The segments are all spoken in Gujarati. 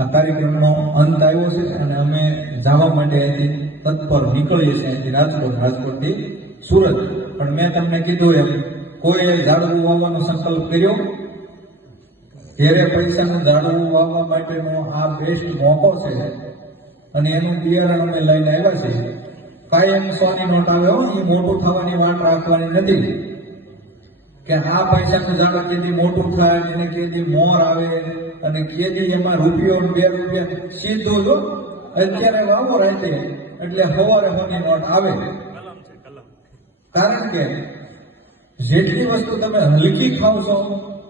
આ કાર્યક્રમનો અંત આવ્યો છે અને અમે જવા માટે અહીંથી તત્પર નીકળીએ છીએ, અહીંથી રાજકોટથી સુરત. પણ મેં તમને કીધું એમ કોઈ ઝાડવું વાવવાનો સંકલ્પ કર્યો? ઘેરે પૈસાનું ઝાડવું વાવવા માટેનો આ બેસ્ટ મોકો છે અને એનું બિયારણ અમે લઈને આવ્યા છીએ. કાયમ 100 ની નોટ આવે હો, એ મોટું થવાની વાત રાખવાની નથી કે આ પૈસાનું ઝાડ કેદી મોટું થાય, એને કેદી મોર આવે અને કેદી એમાં રૂપિયો 2 રૂપિયા સીધું જો અત્યારે વાવો રાતે એટલે સવારે 100 ની નોટ આવે. કારણ કે જેટલી વસ્તુ તમે હલકી ખાવ છો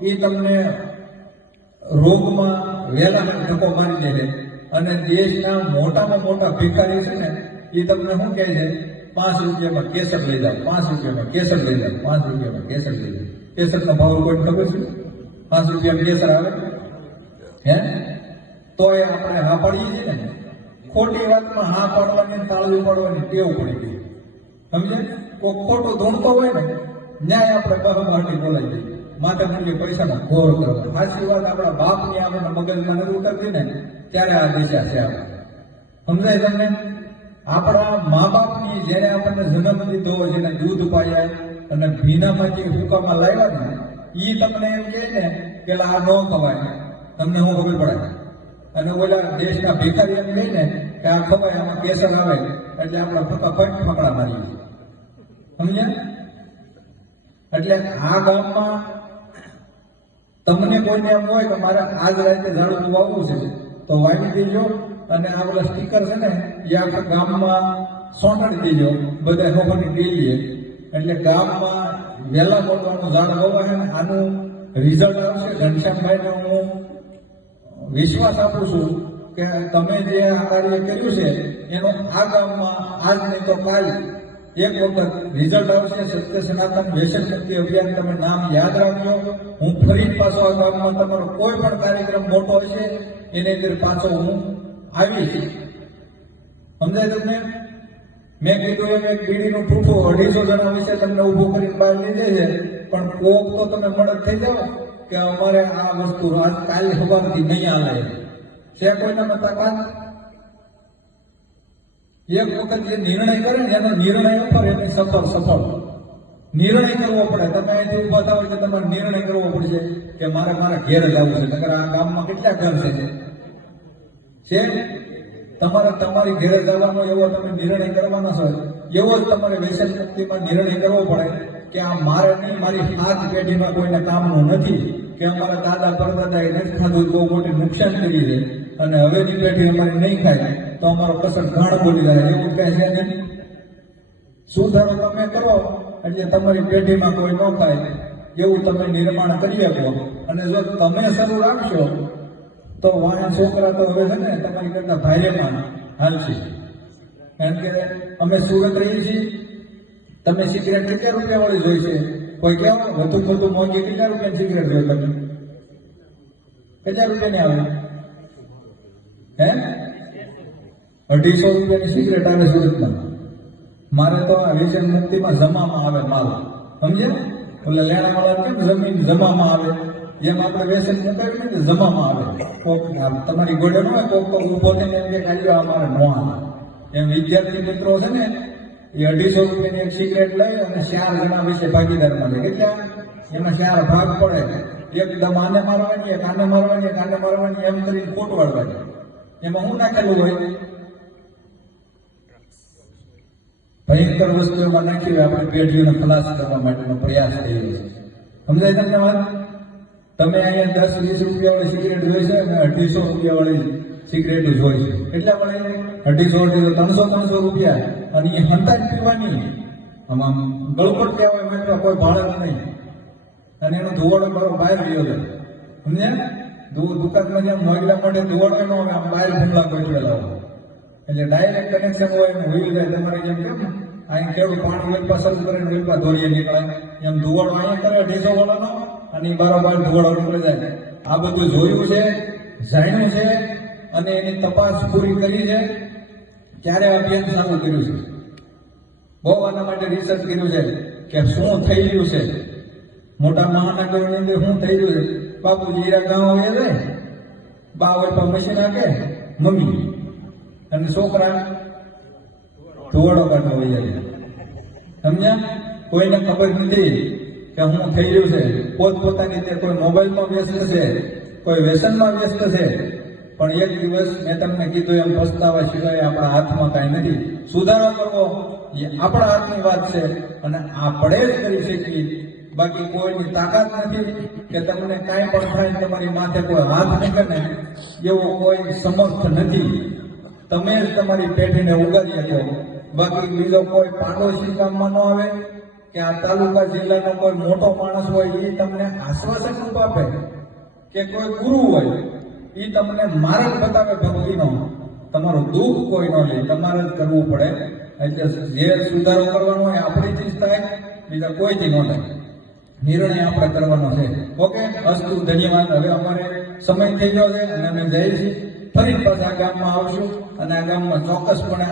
એ તમને રોગમાં વહેલા ધક્કો મારી દે. અને દેશના મોટામાં મોટા ભિખારી છે ને એ તમને શું કહે છે, 5 રૂપિયામાં કેસર લઈ જાઓ, 5 રૂપિયામાં કેસર લઈ જાઓ, 5 રૂપિયામાં કેસર લઈ જાઓ. કેસરનો ભાવ કોઈને ખબર છે? 5 રૂપિયામાં કેસર આવે હે? તો એ આપણે હા પાડીએ છીએ ને. ખોટી વાતમાં હા પાડવાની, તાળવી પાડવાની ટેવ પડી ગઈ. સમજે? કોઈ ખોટું ધૂણતો હોય ને ન્યાય આપણે બહાટી બોલાવી દઈએ. માથે મૂકી પૈસાનો ઘોર કરો. સાચી વાત આપણા બાપની આપણને મગજમાં નથી ઉતરતી ને ત્યારે આ દિશા છે આપણે. સમજાય તમને? આપણા મા બાપની જેને આપણને જન્મ દીધો, જેને દૂધ પાયા અને ભીનામાંથી હુકામાં લાવ્યા ને એ તમને એમ કહે ને કે આ ન ખવાય, તમને શું ખબર પડે? અને ઓલા દેશના ભિખારી એમ કહે ને કે આ ખવાય, આમાં કેસર આવે એટલે આપણે ફટાફટ ફકડા મારીએ. સમજ્યા? એટલે આ ગામમાં તમને કોઈને એમ હોય કે મારે આજ રાતે ઝાડવું વાવવું છે તો વાવી દેજો અને આ બધા સ્ટીકર છે ને એ આખા ગામમાં સોંટાડી દેજો, બધા ખબરની ડેલીએ. એટલે ગામમાં વહેલા મોટવાનું ઝાડ વાવાય ને આનું રિઝલ્ટ આવશે. ઘનશ્યામભાઈને હું વિશ્વાસ આપું છું કે તમે જે આ કાર્ય કર્યું છે એનો આ ગામમાં આજ નહીં તો કાલ એક વખત રિઝલ્ટ આવશે. સત્ય સનાતન વ્યસન મુક્તિ અભિયાન તમે નામ યાદ રાખજો. હું ફરી પાછો આ ગામમાં તમારો કોઈ પણ કાર્યક્રમ મોટો હશે એની અંદર પાછો હું આવીશ. સમજાય તમને? મેં કીધું એમ એક બીડીનું ઠૂઠું 250 જણા વિશે તમને ઉભું કરીને બહાર લીધે છે, પણ કોક તો તમે મળત થઈ જાઓ કે અમારે આ વસ્તુ આજ કાલે સવારથી નહીં આવે છે. કોઈના તાકાત? એક વખત જે નિર્ણય કરે ને એનો નિર્ણય ઉપર એની સફળ નિર્ણય કરવો પડે. તમે અહીંથી ઉભા થાવ એટલે તમારે નિર્ણય કરવો પડશે કે મારે મારા ઘેર જવું છે. નકર આ ગામમાં કેટલા ઘર છે? તમારે તમારી ઘેરે જવાનો એવો તમે નિર્ણય કરવાનો છો, એવો જ તમારે વ્યસન મુક્તિમાં નિર્ણય કરવો પડે કે આ મારે નહીં, મારી 7 પેઢીમાં કોઈને કામનું નથી, કે અમારા દાદા પરદાદા એ નથી ખાધું, બહુ મોટી નુકસાન કરી છે અને હવેની પેઢી અમારી નહીં ખાય તો અમારો કસર ઘાણ બોલી જાય, એવું કહે છે નહીં. સુધારો તમે કરો એટલે તમારી પેઢીમાં કોઈ ન થાય એવું તમે નિર્માણ કરી શકો. અને જો તમે શરૂ રાખશો તો વાણા છોકરા તો હવે છે ને તમારી કરતા ભાઈમાં હાલશે. કારણ કે અમે સુરત રહીએ છીએ. તમે સિગરેટ કેટલા રૂપિયા વાળી જોઈ છે? કોઈ કહેવા વધુ મોંઘી કેટલા રૂપિયાની સિગરેટ જોઈ? તમે કેટલા રૂપિયાની આવે? હે? 250 રૂપિયાની સિગરેટ આવે સુરતમાં. મારે તો આ વ્યસન મુક્તિમાં જમામાં આવે માલ. સમજે? એટલે લેણા વાળા કેમ જમીન જમામાં આવે, જેમ આપણે વ્યસન મુકાવી ને જમામાં આવે. કોક તમારી ગોડે ન હોય કોક ઉભો થઈને એમ કે ખાલી અમારે ન આવે. એમ વિદ્યાર્થી મિત્રો છે ને એ 250 રૂપિયાની એક સિગરેટ લઈ અને 4 જણા વિશે ભાગીદારમાં લે. કેટલા? એમાં 4 ભાગ પડે. એકદમ આને મારવાની, એક આને મારવાની, એક આને મારવાની, એમ કરીને ખોટ વાળવાની. એમાં શું નાખેલું હોય? ભયંકર વસ્તુ એમાં નાખી હોય. આપણે પેઢીઓને ખલાસ કરવા માટેનો પ્રયાસ થઈ રહ્યો છે. સમજાય તમને વાત? તમે અહીંયા 10-20 રૂપિયા વાળી સિગરેટ જોઈ છે અને 250 રૂપિયા વાળી સિગરેટ જોઈ છે. કેટલા મળે? 250 300 રૂપિયા. અને એ હંતાજ પીવાની, આમાં ગળપટ કહેવાય માટે કોઈ ભાડે નહીં. અને એનો ધુવાડો મારો બહાર ગયો છે. સમજ્યા? દુકાનમાં જેમ મોગલા માટે ધુવાડો ન હોય, આમ બહાર ભૂંગળા ગોઠવેલા હોય એટલે ડાયરેક્ટ કનેક્શન હોય એમ હોઈ જાય. તમારે જેમ કેમ અહીં કેવું પાણી વેલપા શરૂ કરે ને વેલપા દોરીએ નીકળે એમ ધુવાડો અહીંયા કરે 250 વાળાનો અને બારોબાર ધુવાડો નીકળી જાય. આ બધું જોયું છે, જાણ્યું છે અને એની તપાસ પૂરી કરી છે. ત્યારે અભિયાન ચાલુ કર્યું છે. બહુ આના માટે રિસર્ચ કર્યું છે કે શું થઈ રહ્યું છે મોટા મહાનગરોની અંદર, શું થઈ રહ્યું છે. બાપુજી હીરા ગામ આવે છે બા હોય પણ મશીન હાકે મમ્મી, અને છોકરા ધોવાડો કાઢવા વહી જાય. સમજ્યા? કોઈને ખબર નથી કે હું થઈ રહ્યું છે. પોતપોતાની રીતે કોઈ મોબાઈલમાં વ્યસ્ત છે, કોઈ વ્યસનમાં વ્યસ્ત છે. પણ એક દિવસ મેં તમને કીધું એમ પસ્તાવા સિવાય આપણા હાથમાં કાંઈ નથી. સુધારો કરવો એ આપણા હાથની વાત છે અને આપણે જ કરી શકીએ. બાકી કોઈની તાકાત નથી કે તમને કાંઈ પણ થાય તમારી માથે કોઈ હાથ નીકળે ને એવો કોઈ સમર્થ નથી. તમે જ તમારી પેઢીને ઉગાડી શકો. બાકી બીજો કોઈ પાડોશી કામમાં ન આવે કે આ તાલુકા જિલ્લાનો કોઈ મોટો માણસ હોય એ તમને આશ્વાસન રૂપ આપે કે કોઈ ગુરુ હોય એ તમને માર્ગ બતાવે ભક્તિનો. તમારું દુઃખ કોઈ ન લે, તમારે જ કરવું પડે. એટલે જે સુધારો કરવાનો હોય આપણીથી જ થાય, બીજા કોઈથી ન થાય. નિર્ણય આપણે કરવાનો છે. ઓકે, અસ્તુ, ધન્યવાદ. હવે અમારે સમય થઈ ગયો છે અને અમે જઈએ છીએ. ફરી પાછા આ ગામમાં આવશું અને આ ગામમાં ચોક્કસપણે